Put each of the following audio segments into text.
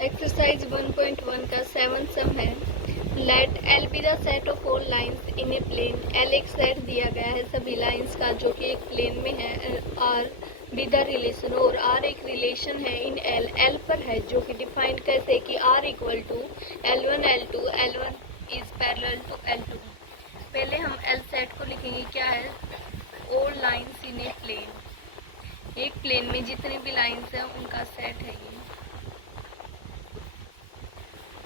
Exercise 1.1 का 7th sum है। Let L be the set of all lines in a plane. L एक set दिया गया है सभी लाइंस का जो कि एक प्लेन में है। आर बी द रिलेशन, और आर एक रिलेशन है इन एल, एल पर है, जो कि डिफाइंड कैसे कि R equal to L1 L2, L1 is parallel to L2। पहले हम एल सेट को लिखेंगे, क्या है, all lines in a plane. एक प्लेन में जितनी भी लाइंस हैं उनका सेट है ये।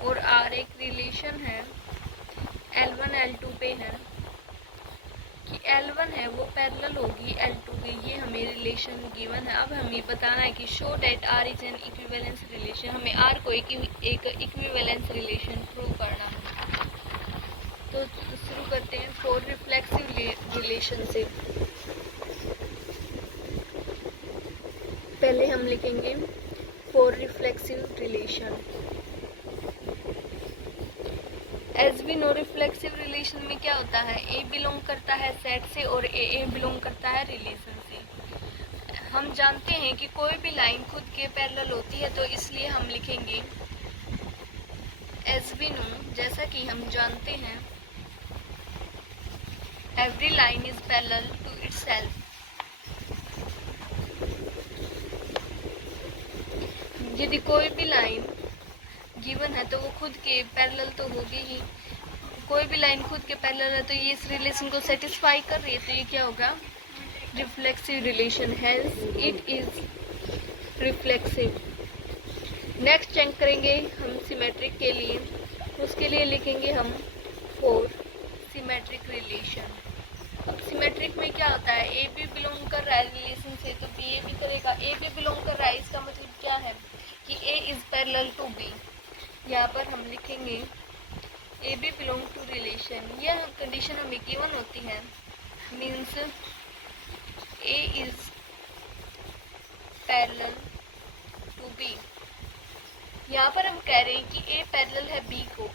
और आर एक रिलेशन है L1 L2 पे है कि L1 है वो पैरेलल होगी L2 के, ये हमें रिलेशन गिवन है। अब हमें बताना है कि show that R is an equivalence relation, हमें R को एक इक्विवेलेंस रिलेशन प्रूव करना है। तो शुरू करते हैं फॉर रिफ्लेक्सिव रिलेशन से। पहले हम लिखेंगे for reflexive relation. As we know reflexive relation में क्या होता है, ए बिलोंग करता है सेट से और ए बिलोंग करता है रिलेशन से। हम जानते हैं कि कोई भी लाइन खुद के पैरेलल होती है, तो इसलिए हम लिखेंगे एज वी नो, जैसा कि हम जानते हैं, every line is parallel to itself. यदि कोई भी लाइन गिवन है तो वो खुद के पैरेलल तो होगी ही। कोई भी लाइन खुद के पैरेलल है तो ये इस रिलेशन को सेटिस्फाई कर रही है, तो ये क्या होगा, reflexive relation, hence it is reflexive. Next check करेंगे हम सिमेट्रिक के लिए, उसके लिए लिखेंगे हम फॉर सिमेट्रिक रिलेशन। अब सिमेट्रिक में क्या होता है, ए बी बिलोंग कर रहा है रिलेशन से तो बी ए भी करेगा। ए बी बिलोंग कर रहा है, इसका मतलब क्या है कि a is parallel to b. यहाँ पर हम लिखेंगे a b belong to relation, यह कंडीशन हमें गिवन होती है, means a is parallel to b. यहाँ पर हम कह रहे हैं कि ए पैरेलल है बी को,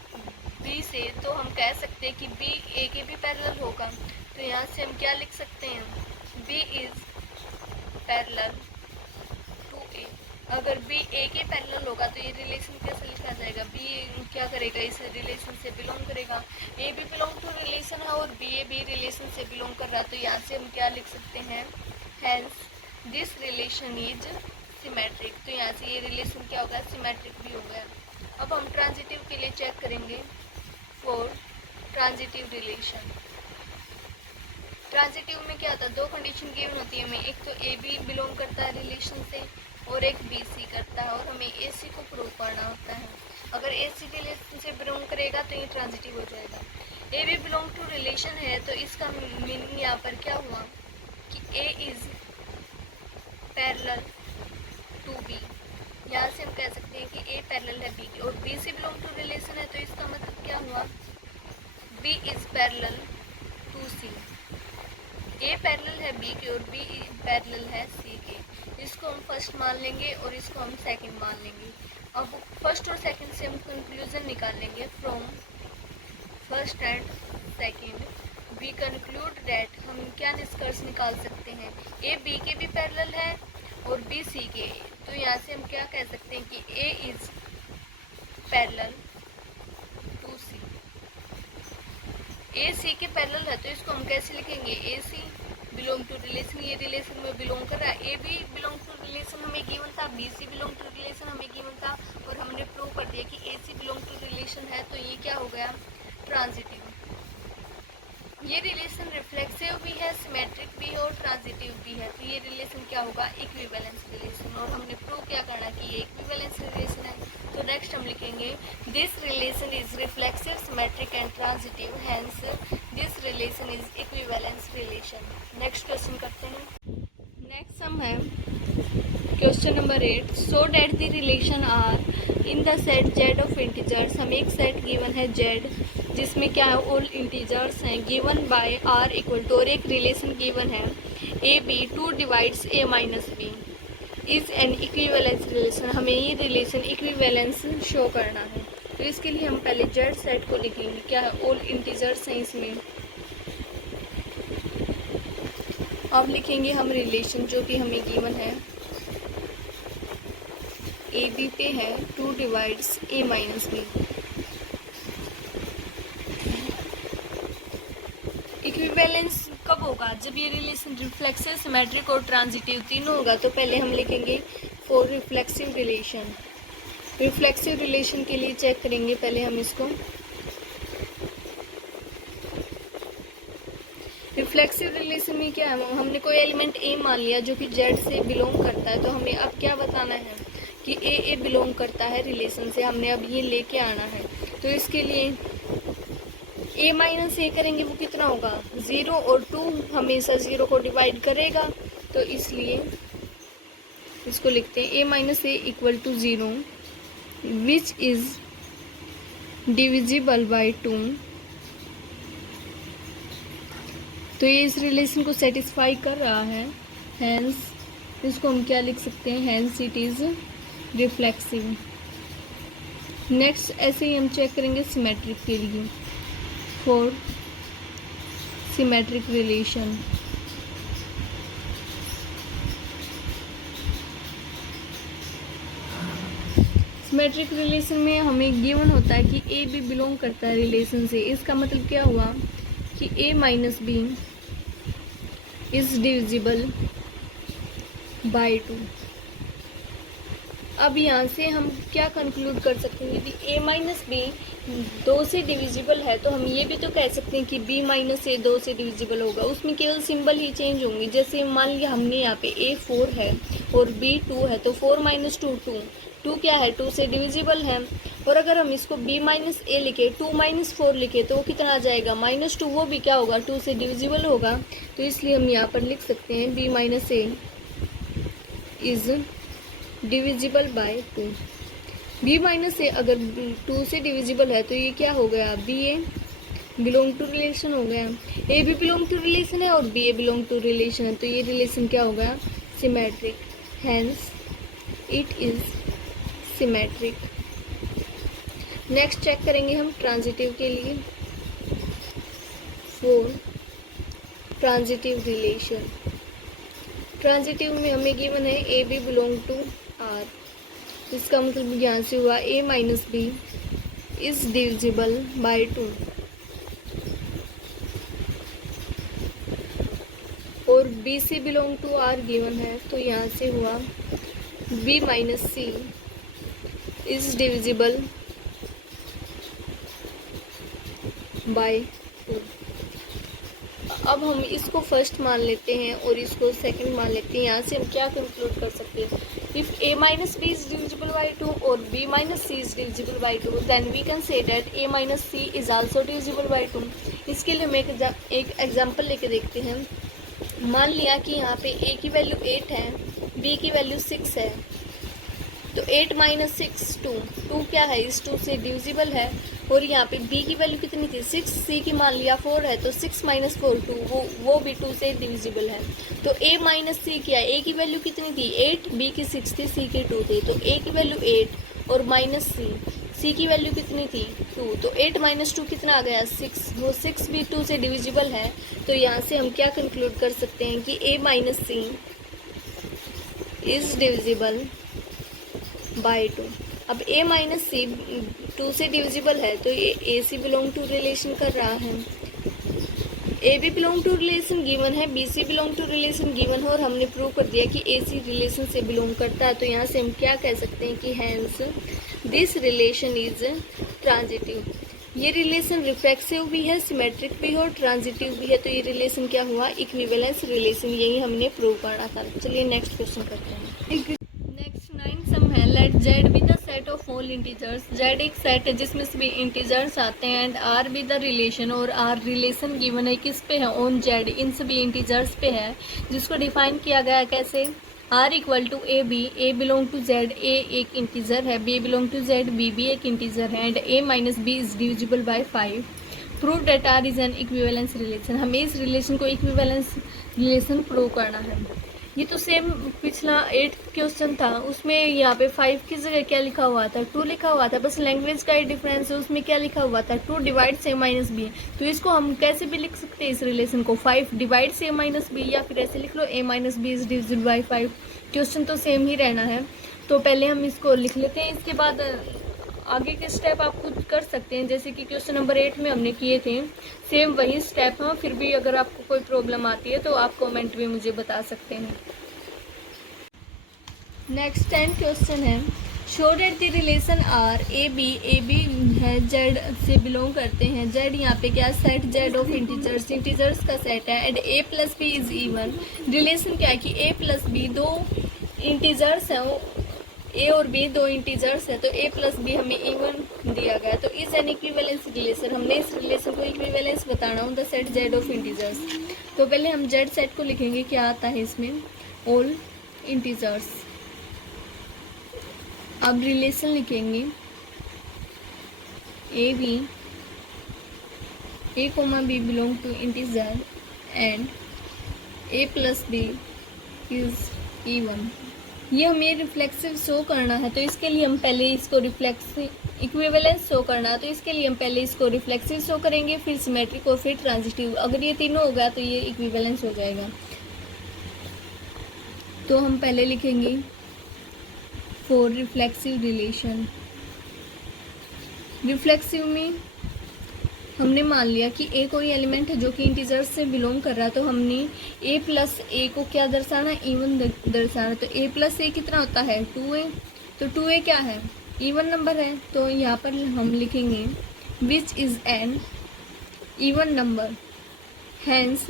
बी से, तो हम कह सकते हैं कि बी ए के भी पैरेलल होगा। तो यहाँ से हम क्या लिख सकते हैं, बी इज पैरेलल टू ए। अगर बी ए के पैरेलल होगा तो ये रिलेशन कैसे लिखा जाएगा, बी क्या करेगा, इस रिलेशन से बिलोंग करेगा। ए भी बिलोंग टू रिलेशन है और बी ए भी रिलेशन से बिलोंग कर रहा है, तो यहाँ से हम क्या लिख सकते हैं, hence this relation is symmetric. तो यहाँ से ये रिलेशन क्या होगा, सिमेट्रिक भी हो गया। अब हम ट्रांजिटिव के लिए चेक करेंगे फॉर ट्रांजिटिव रिलेशन। ट्रांजिटिव में क्या होता है, दो कंडीशन गिवन होती है हमें, एक तो ए बी बिलोंग करता है रिलेशन से और एक बी सी करता है, और हमें ए सी को प्रूव करना होता है। अगर ए सी रिलेशन से बिलोंग करेगा तो ये ट्रांजिटिव हो जाएगा। A b belong to relation है तो इसका मीनिंग यहाँ पर क्या हुआ कि a is parallel to b. यहाँ से हम कह सकते हैं कि ए पैरेलल है बी की, और b c belong to relation है तो इसका मतलब क्या हुआ, b is parallel to c. A parallel है बी के और बी पैरेलल है सी के। इसको हम फर्स्ट मान लेंगे और इसको हम सेकंड मान लेंगे। अब फर्स्ट और सेकंड से हम कंक्लूजन निकाल लेंगे, from first and second we conclude that, हम क्या निष्कर्ष निकाल सकते हैं, ए बी के भी पैरेलल है और बी सी के। तो यहाँ से हम क्या कह सकते हैं कि a is parallel to c. A c के पैरेलल है तो इसको हम कैसे लिखेंगे, a c belong to relation, ये रिलेशन में बिलोंग कर रहा है। ए बी बिलोंग टू रिलेशन हमें गिवन था, b c belong to relation हमें गिवन था, और हमने प्रूव कर दिया कि a c belong to relation है, तो ये क्या हो गया, ट्रांजिटिव। ये रिलेशन रिफ्लेक्सिव भी है, सिमेट्रिक भी है और ट्रांजिटिव भी है, तो ये रिलेशन क्या होगा, इक्विवेलेंस रिलेशन। और हमने प्रूव क्या करना कि ये इक्विवेलेंस रिलेशन है। तो नेक्स्ट हम लिखेंगे this relation is reflexive, symmetric and transitive, hence this relation is equivalence relation. Next question करते हैं। नेक्स्ट सम है question number 8। Show that the relation R in the set Z of integers. हमें एक set given है Z जिसमें क्या है, all integers हैं, given by R equal to, और एक रिलेशन गिवन है ए b two divides a minus B is an equivalence relation. हमें ये रिलेशन इक्विवेलेंस शो करना है, तो इसके लिए हम पहले जेड सेट को लिखेंगे, क्या है, ऑल इंटीजर्स हैं इसमें। अब लिखेंगे हम रिलेशन जो कि हमें गिवन है, ए बी पे है 2 divides a minus B. Equivalence कब होगा? जब ये रिलेशन रिफ्लेक्सिव, सिमेट्रिक और ट्रांजिटिव तीनों होगा। तो पहले हम लिखेंगे for reflexive relation. Reflexive relation के लिए चेक करेंगे पहले हम इसको। रिफ्लेक्सिव रिलेशन में क्या है, हमने कोई एलिमेंट ए मान लिया जो कि जेड से बिलोंग करता है। तो हमें अब क्या बताना है कि ए बिलोंग करता है रिलेशन से। हमने अब ये लेके आना है। तो इसके लिए ए माइनस ए करेंगे, वो कितना होगा 0, और 2 हमेशा 0 को डिवाइड करेगा। तो इसलिए इसको लिखते हैं A minus A equal to 0 which is divisible by 2। तो ये इस रिलेशन को सेटिस्फाई कर रहा है, हैंस इसको हम क्या लिख सकते हैं, hence it is reflexive. Next ऐसे ही हम चेक करेंगे सिमेट्रिक के लिए, for symmetric relation. Symmetric relation में हमें गिवन होता है कि ए भी बिलोंग करता है रिलेशन से। इसका मतलब क्या हुआ कि A minus B is divisible by 2। अब यहाँ से हम क्या कंक्लूड कर सकते हैं, यदि ए माइनस बी 2 से डिविजिबल है तो हम ये भी तो कह सकते हैं कि बी माइनस ए 2 से डिविजिबल होगा। उसमें केवल सिंबल ही चेंज होंगे। जैसे मान लिया हमने यहाँ पे ए 4 है और बी 2 है, तो 4 माइनस 2 2 क्या है, 2 से डिविजिबल है। और अगर हम इसको b माइनस ए लिखे, 2 माइनस 4 लिखे, तो वो कितना आ जाएगा -2। वो भी क्या होगा, 2 से डिविजिबल होगा। तो इसलिए हम यहाँ पर लिख सकते हैं b minus a is divisible by 2। b minus a अगर 2 से डिविजिबल है तो ये क्या हो गया, b a belong to relation हो गया। ए भी बिलोंग टू रिलेशन है और b a belong to relation है। तो ये रिलेशन क्या हो गया, symmetric, hence it is symmetric. Next check करेंगे हम ट्रांजिटिव के लिए, फॉर ट्रांजिटिव रिलेशन। ट्रांजिटिव में हमें गिवन है ए बी बिलोंग टू आर। इसका मतलब यहाँ से हुआ a minus B is divisible by 2, और b c belong to R given है। तो यहाँ से हुआ b minus c is divisible by 2। अब हम इसको फर्स्ट मान लेते हैं और इसको सेकंड मान लेते हैं। यहाँ से हम क्या कंक्लूड कर सकते हैं, if a minus B is divisible by 2 और b minus c is divisible by 2, then we can say that a minus c is also divisible by 2। इसके लिए हम एक एग्जांपल लेके देखते हैं। मान लिया कि यहाँ पे a की वैल्यू 8 है, b की वैल्यू 6 है। तो 8 माइनस 6 2 क्या है, इस 2 से डिविजिबल है। और यहाँ पे b की वैल्यू कितनी थी 6, c की मान लिया 4 है, तो 6 माइनस 4 2, वो भी 2 से डिविजिबल है। तो a माइनस सी क्या है, a की वैल्यू कितनी थी 8, b की 6 थी, c की 2 थी। तो a की वैल्यू 8 और माइनस c की वैल्यू कितनी थी 2। तो 8 माइनस 2 कितना आ गया 6, वो 6 भी 2 से डिविजिबल है। तो यहाँ से हम क्या कंक्लूड कर सकते हैं कि a minus c is divisible by 2। अब a माइनस सी 2 से डिविजिबल है तो ये a c belong to relation कर रहा है। ए b belong to relation given है, b c belong to relation given है, और हमने प्रूव कर दिया कि ए सी रिलेशन से बिलोंग करता है। तो यहाँ से हम क्या कह सकते हैं कि hence this relation is transitive. ये रिलेशन रिफ्लेक्सिव भी है, सिमेट्रिक भी है और ट्रांजिटिव भी है। तो ये रिलेशन क्या हुआ, इक्विवेलेंस रिलेशन, यही हमने प्रूव करना था। चलिए नेक्स्ट क्वेश्चन करते हैं। नेक्स्ट 9 सम है, let Z be the set of all integers. Z एक सेट है जिसमें सभी इंटीजर्स आते हैं, and R be the relation, और आर रिलेशन गिवन है किस पे है, ऑन जेड, इन सभी इंटीजर्स पे है, जिसको डिफाइन किया गया है कैसे, R equal to a b, a belong to Z, a एक इंटीजर है, b belong to Z, b भी एक इंटीजर है, and a minus B is divisible by 5। Prove that R is an equivalence relation. हमें इस relation को equivalence relation prove करना है। ये तो सेम पिछला 8 क्वेश्चन था, उसमें यहाँ पे 5 की जगह क्या लिखा हुआ था, 2 लिखा हुआ था, बस लैंग्वेज का ही डिफरेंस है। उसमें क्या लिखा हुआ था, 2 डिवाइड ए माइनस बी। तो इसको हम कैसे भी लिख सकते हैं इस रिलेशन को, 5 डिवाइड ए माइनस बी, या फिर ऐसे लिख लो a minus B is divisible by 5। Question तो सेम ही रहना है। तो पहले हम इसको लिख लेते हैं, इसके बाद आगे के स्टेप आप खुद कर सकते हैं, जैसे कि क्वेश्चन नंबर 8 में हमने किए थे, सेम वही स्टेप हैं। फिर भी अगर आपको कोई प्रॉब्लम आती है तो आप कमेंट में मुझे बता सकते हैं। नेक्स्ट 10 क्वेश्चन है, show that the relation R a b है जेड से बिलोंग करते हैं। जेड यहाँ पे क्या, सेट जेड ऑफ इंटीजर्स का सेट है, and a plus b is even. Relation क्या है कि ए प्लस बी दो इंटीजर्स हैं, ए और बी दो इंटीजर्स है, तो ए प्लस बी हमें इवन दिया गया। तो इज एन इक्विवेलेंस रिलेशन, हमने इस रिलेशन को इक्विवेलेंस बताना हो the set Z of integers. तो पहले हम जेड सेट को लिखेंगे, क्या आता है इसमें, ऑल इंटीजर्स। अब रिलेशन लिखेंगे a comma b belong to integer and a plus b is even. ये हमें रिफ्लेक्सिव शो करना है, तो इसके लिए हम पहले इसको रिफ्लेक्सिव इक्विवेलेंस शो करना है, तो इसके लिए हम पहले इसको रिफ्लेक्सिव शो करेंगे, फिर सिमेट्रिक और फिर ट्रांजिटिव। अगर ये तीनों हो गया तो ये इक्विवेलेंस हो जाएगा। तो हम पहले लिखेंगे फॉर रिफ्लेक्सिव रिलेशन। रिफ्लेक्सिव में हमने मान लिया कि ए कोई एलिमेंट है जो कि इंटीजर्स से बिलोंग कर रहा है, तो हमने ए प्लस ए को क्या दर्शाना, इवन दर्शाना। तो ए प्लस ए कितना होता है, 2a। तो 2a क्या है, इवन नंबर है। तो यहाँ पर हम लिखेंगे which is an even number, hence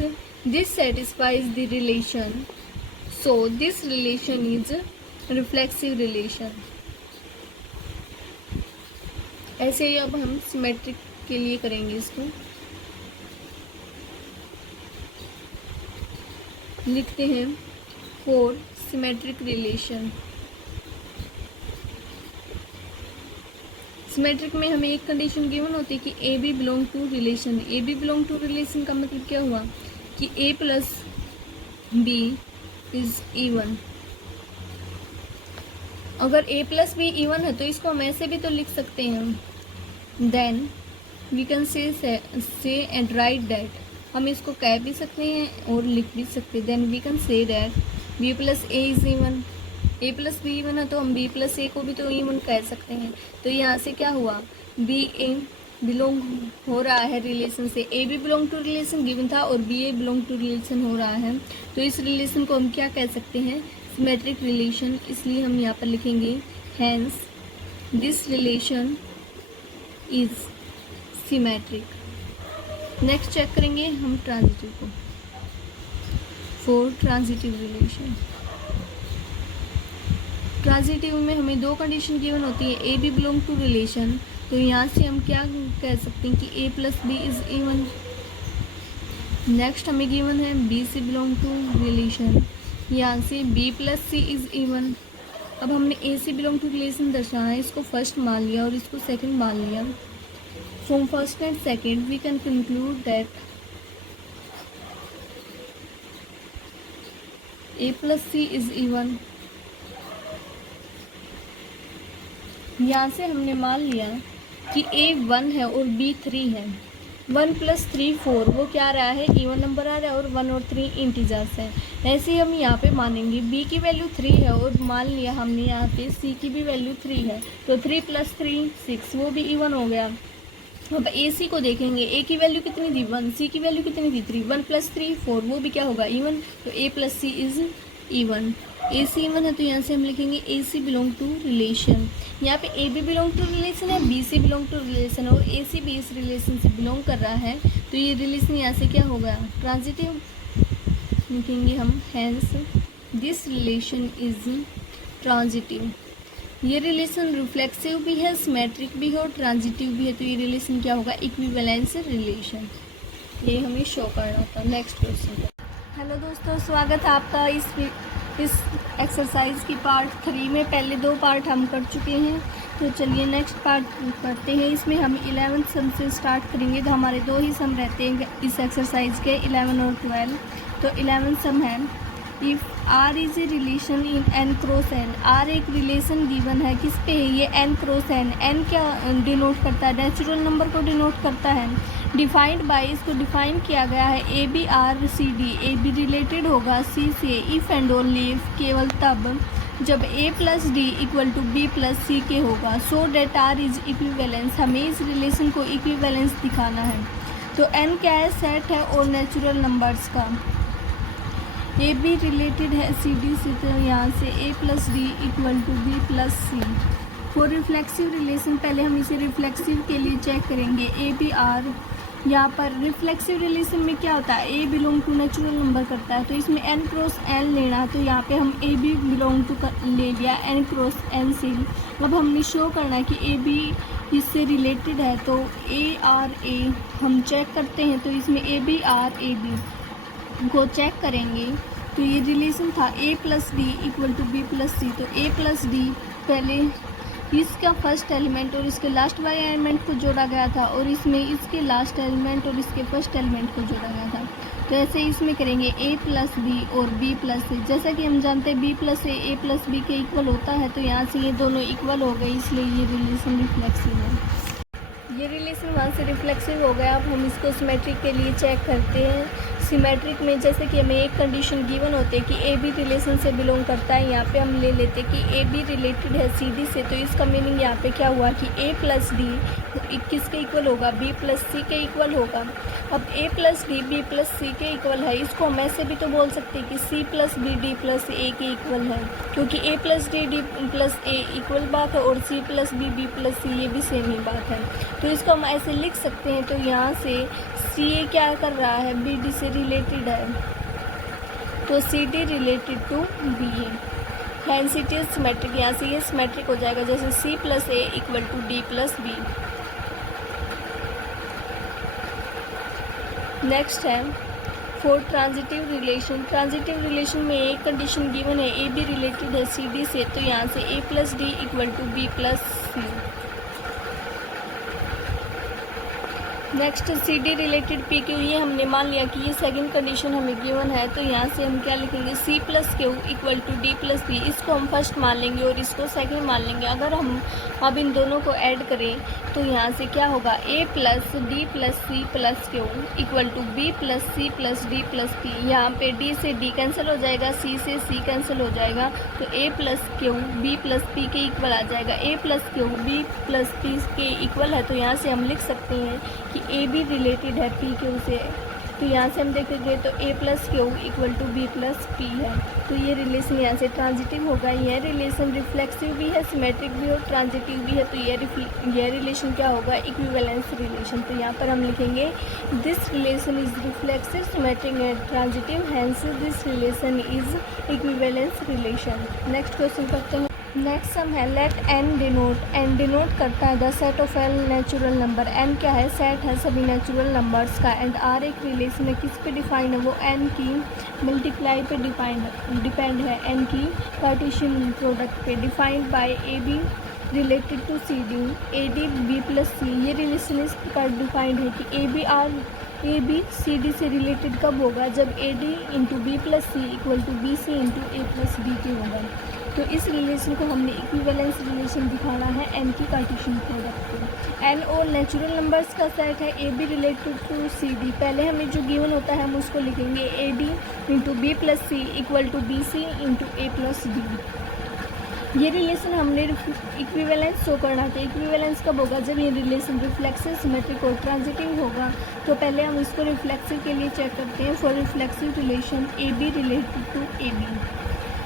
this satisfies the relation, so this relation is reflexive relation. ऐसे ही अब हम सिमेट्रिक के लिए करेंगे इसको, लिखते हैं फॉर सिमेट्रिक रिलेशन। सिमेट्रिक में हमें एक कंडीशन गिवन होती है कि a b belong to relation. A b belong to relation का मतलब क्या हुआ कि a plus b is even. अगर ए प्लस बी इवन है तो इसको हम ऐसे भी तो लिख सकते हैं, then we can say and write that. हम इसको कह भी सकते हैं और लिख भी सकते हैं। Then we can say that b plus a is even. A plus b even है तो हम बी प्लस ए को भी तो इवन कह सकते हैं। तो यहाँ से क्या हुआ, बी ए बिलोंग हो रहा है रिलेशन से, a b belong to relation given था और b a belong to relation हो रहा है। तो इस रिलेशन को हम क्या कह सकते हैं, सिमेट्रिक रिलेशन। इसलिए हम यहाँ पर लिखेंगे hence this relation is symmetric. Next check करेंगे हम ट्रांजिटिव को, फॉर ट्रांजिटिव रिलेशन। ट्रांजिटिव में हमें दो कंडीशन गिवन होती है, ए बी बिलोंग टू रिलेशन। तो यहाँ से हम क्या कह सकते हैं कि a plus b is even. Next हमें गिवन है b c belong to relation, यहाँ से b plus c is even. अब हमने a c belong to relation दर्शाना है, इसको फर्स्ट मान लिया और इसको सेकंड मान लिया। From first and second we can conclude that a plus c is even. यहाँ से हमने मान लिया कि ए 1 है और बी 3 है। 1 + 3 4, वो क्या आ रहा है, इवन नंबर आ रहा है, और 1 और 3 इंटीजर्स हैं। ऐसे ही हम यहाँ पे मानेंगे बी की वैल्यू 3 है और मान लिया हमने यहाँ पे सी की भी वैल्यू 3 है, तो 3 + 3 6, वो भी इवन हो गया। अब ए सी को देखेंगे, ए की वैल्यू कितनी थी 1, सी की वैल्यू कितनी थी 3, 1 + 3 4, वो भी क्या होगा, इवन। तो a plus c is even. A c even है तो यहाँ से हम लिखेंगे a c belong to relation. यहाँ पे a b belong to relation है, b c belong to relation है, और ए सी बी इस रिलेशन से बिलोंग कर रहा है, तो ये रिलेशन यहाँ से क्या होगा, ट्रांजिटिव। लिखेंगे हम hence this relation is transitive. ये रिलेशन रिफ्लेक्सिव भी है, सिमेट्रिक भी है और ट्रांजिटिव भी है, तो ये रिलेशन क्या होगा, इक्विवेलेंस रिलेशन। ये हमें शो करना था। Next question. हेलो दोस्तों, स्वागत है आपका इस एक्सरसाइज की पार्ट 3 में। पहले 2 पार्ट हम कर चुके हैं, तो चलिए नेक्स्ट पार्ट करते हैं। इसमें हम 11th सम से स्टार्ट करेंगे। तो हमारे 2 ही सम रहते हैं इस एक्सरसाइज के, 11 और 12। तो 11th सम है, if R is a relation in n cross n। R एक रिलेशन गिवन है, किस पे है, ये n क्रॉस n। n क्या डिनोट करता है, नेचुरल नंबर को डिनोट करता है। डिफाइंड बाय, इसको डिफाइन किया गया है A B R C D. A B related होगा सी से, इफ़ एंड ओनली इफ, केवल तब जब a plus d equal to b plus c के होगा, so that R is equivalence, हमें इस रिलेशन को इक्विवेलेंस दिखाना है। तो n क्या है, सेट है और नेचुरल नंबर्स का। ए बी रिलेटेड है सी डी से, तो यहाँ से a plus d equal to b plus c. For reflexive relation पहले हम इसे रिफ्लेक्सिव के लिए चेक करेंगे। ए बी आर, यहाँ पर रिफ्लेक्सिव रिलेशन में क्या होता है, ए बिलोंग टू नेचुरल नंबर करता है, तो इसमें n क्रॉस n लेना है, तो यहाँ पे हम ए बी बिलोंग टू ले लिया n क्रॉस n से। अब हमने शो करना है कि ए बी इससे रिलेटेड है, तो ए आर ए हम चेक करते हैं, तो इसमें a B R a b को चेक करेंगे। तो ये रिलेशन था a plus d equal to b plus c, तो ए प्लस डी पहले इसका फर्स्ट एलिमेंट और इसके लास्ट वाले एलिमेंट को जोड़ा गया था, और इसमें इसके लास्ट एलिमेंट और इसके फर्स्ट एलिमेंट को जोड़ा गया था। तो ऐसे इसमें करेंगे a प्लस बी और b प्लस ए। जैसा कि हम जानते हैं b प्लस ए प्लस बी के इक्वल होता है, तो यहाँ से ये दोनों इक्वल हो गए, इसलिए ये रिलेशन रिफ्लेक्सिव है। ये रिलेशन वहाँ से रिफ्लेक्सिव हो गया। अब हम इसको सिमेट्रिक के लिए चेक करते हैं। सिमेट्रिक में जैसे कि हमें एक कंडीशन गिवन होती है कि ए बी रिलेशन से बिलोंग करता है, यहाँ पे हम ले लेते हैं कि ए बी रिलेटेड है सी डी से, तो इसका मीनिंग यहाँ पे क्या हुआ कि ए प्लस डी किसके इक्वल होगा, बी प्लस सी के इक्वल होगा। अब ए plus D b plus c के इक्वल है, इसको हम ऐसे भी तो बोल सकते हैं कि c plus b d plus a के इक्वल है, क्योंकि a plus d d plus a equal बात है, और c plus b b plus c ये भी सेम ही बात है। तो इसको हम ऐसे लिख सकते हैं। तो यहाँ से सी ए क्या कर रहा है, बी डी से रिलेटेड है, तो c d related to b a, hence it is symmetric. यहाँ से ये सिमेट्रिक हो जाएगा, जैसे c plus a equal to d plus b. Next है for transitive relation. Transitive relation में एक कंडीशन गिवन है, ए बी रिलेटेड है सी डी से, तो यहाँ से a plus d equal to b plus c. Next c d related p q, ये हमने मान लिया कि ये सेकंड कंडीशन हमें गिवन है, तो यहाँ से हम क्या लिखेंगे, c plus q equal to d plus b. इसको हम फर्स्ट मान लेंगे और इसको सेकंड मान लेंगे। अगर हम अब इन दोनों को ऐड करें, तो यहाँ से क्या होगा, a plus d plus c plus q equal to b plus c plus d plus p. यहाँ पे डी से डी कैंसिल हो जाएगा, सी से सी कैंसिल हो जाएगा, तो a plus q b plus p के इक्वल आ जाएगा। A plus q b plus p के इक्वल है, तो यहाँ से हम लिख सकते हैं कि ए बी रिलेटेड है पी क्यू से। तो यहाँ से हम देखेंगे तो a plus q equal to b plus p है। तो ये रिलेशन यहाँ से ट्रांजिटिव होगा। यह रिलेशन रिफ्लेक्सिव भी है, सिमेट्रिक भी और ट्रांजिटिव भी है। तो यह रिलेशन क्या होगा, इक्विवेलेंस रिलेशन। तो यहाँ पर हम लिखेंगे this relation is reflexive, symmetric and transitive, hence this relation is equivalence relation. Next question करते हैं। नेक्स्ट सम है let N denote. N denote करता है the set of all natural number. N क्या है, सेट है सभी नेचुरल नंबर्स का। एंड आर एक रिलेशन है, किस पे डिफाइंड है, वो एन की मल्टीप्लाई पे डिपेंड है, एन की कार्टेशियन प्रोडक्ट पे। Defined by a B related to c D, a d b plus c. ये रिलेशन इस प्रकार डिफाइंड है कि ए बी सी डी से रिलेटेड कब होगा, जब a d into b plus c equal to b c into a plus d के होगा। तो इस रिलेशन को हमने इक्विवेलेंस रिलेशन दिखाना है एन की कार्टेशियन प्रोडक्ट पे। एन और नेचुरल नंबर्स का सेट है A B related to c d. पहले हमें जो गिवन होता है हम उसको लिखेंगे a d into b plus c equal to b c into a plus d. ये रिलेशन हमने इक्विवेलेंस शो करना चाहिए। इक्विवेलेंस कब होगा, जब ये रिलेशन रिफ्लेक्सिव, सिमेट्रिक और ट्रांजिटिव होगा। तो पहले हम इसको रिफ्लेक्सिव के लिए चेक करते हैं। For reflexive relation a B related to a b.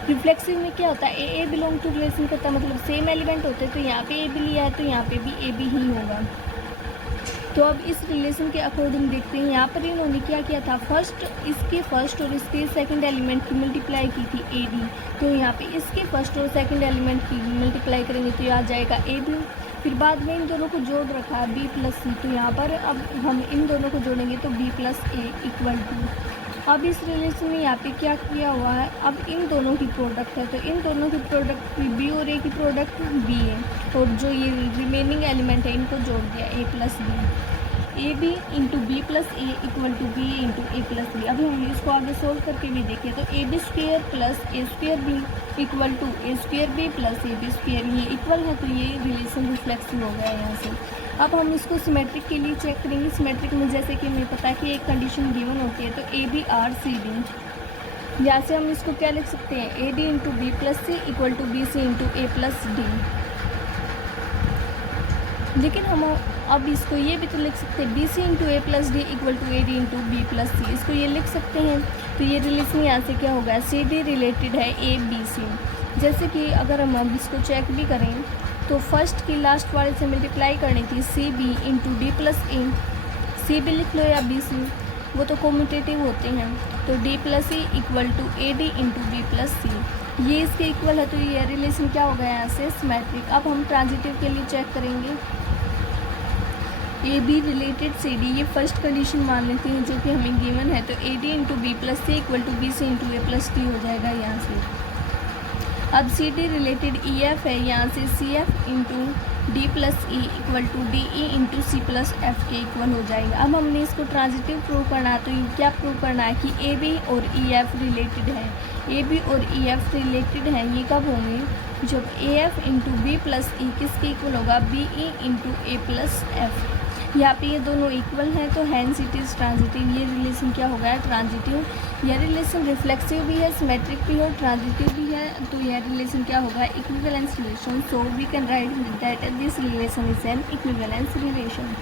Reflexive में क्या होता है, ए बिलोंग टू रिलेशन करता है, मतलब सेम एलिमेंट होते हैं। तो यहाँ पे ए बी लिया है, तो यहाँ पे भी ए बी ही होगा। तो अब इस रिलेशन के अकॉर्डिंग देखते हैं। यहाँ पर इन्होंने क्या किया था, इसके फर्स्ट और इसके सेकंड एलिमेंट की मल्टीप्लाई की थी ए डी। तो यहाँ पे इसके फर्स्ट और सेकंड एलिमेंट की मल्टीप्लाई करेंगे तो ये आ जाएगा ए बी। फिर बाद में इन दोनों को जोड़ रखा है बी प्लस सी। तो यहाँ पर अब हम इन दोनों को जोड़ेंगे तो b plus a equal to. अब इस रिलेशन में यहाँ पे क्या किया हुआ है, अब इन दोनों की प्रोडक्ट है, तो इन दोनों की प्रोडक्ट बी और ए की प्रोडक्ट बी है, और जो ये रिमेनिंग एलिमेंट है इनको जोड़ दिया a plus b. A b into b plus a equal to b into a plus b. अभी हम इसको आगे सोल्व करके भी देखिए तो a b square plus a square b equal to a square b plus a b square, ये equal है। तो ये रिलेशन रिफ्लेक्सिव हो गया है यहाँ से। अब हम इसको सिमेट्रिक के लिए चेक करेंगे। सिमेट्रिक में जैसे कि हमें पता है कि एक कंडीशन गिवन होती है, तो a B R C d. यहाँ से हम इसको क्या लिख सकते हैं, a d into b plus c equal to b c into a plus d. लेकिन हम अब इसको ये भी तो लिख सकते हैं, b c into a plus d equal to a d into b plus c, इसको ये लिख सकते हैं। तो ये रिलेशन यहाँ से क्या होगा, सी डी रिलेटेड है ए बी सी। जैसे कि अगर हम अब इसको चेक भी करें तो फर्स्ट की लास्ट वाले से मल्टीप्लाई करनी थी, c b into d plus a, c भी लिख लो या बी सी, वो तो कोम्यूटेटिव होते हैं। तो d plus e equal to a d into b plus c, ये इसके इक्वल है। तो ये रिलेशन क्या होगा यहाँ से, सिमेट्रिक। अब हम ट्रांजिटिव के लिए चेक करेंगे, a B related c d, ये फर्स्ट कंडीशन मान लेते हैं जो कि हमें गिवन है। तो a d into b plus c equal to b c into a plus d हो जाएगा यहाँ से। अब c d related e f है, यहाँ से c f into d plus e equal to d e into c plus f के equal हो जाएगा। अब हमने इसको ट्रांजिटिव प्रूव करना है, तो ये क्या प्रूव करना है कि ए बी और ई एफ रिलेटेड है। ए बी और ई एफ रिलेटेड है, ये कब होंगे, जब a f into b plus e किसके इक्वल होगा, b e into a plus f. यहाँ पे ये दोनों इक्वल हैं, तो हैंस इट इज़ ट्रांजिटिव। ये रिलेशन क्या हो गया, ट्रांजिटिव। यह रिलेशन रिफ्लेक्सिव भी है, सिमेट्रिक भी है, ट्रांजिटिव भी है। तो यह रिलेशन क्या होगा, equivalence relation. So we can write that this relation is an equivalence relation.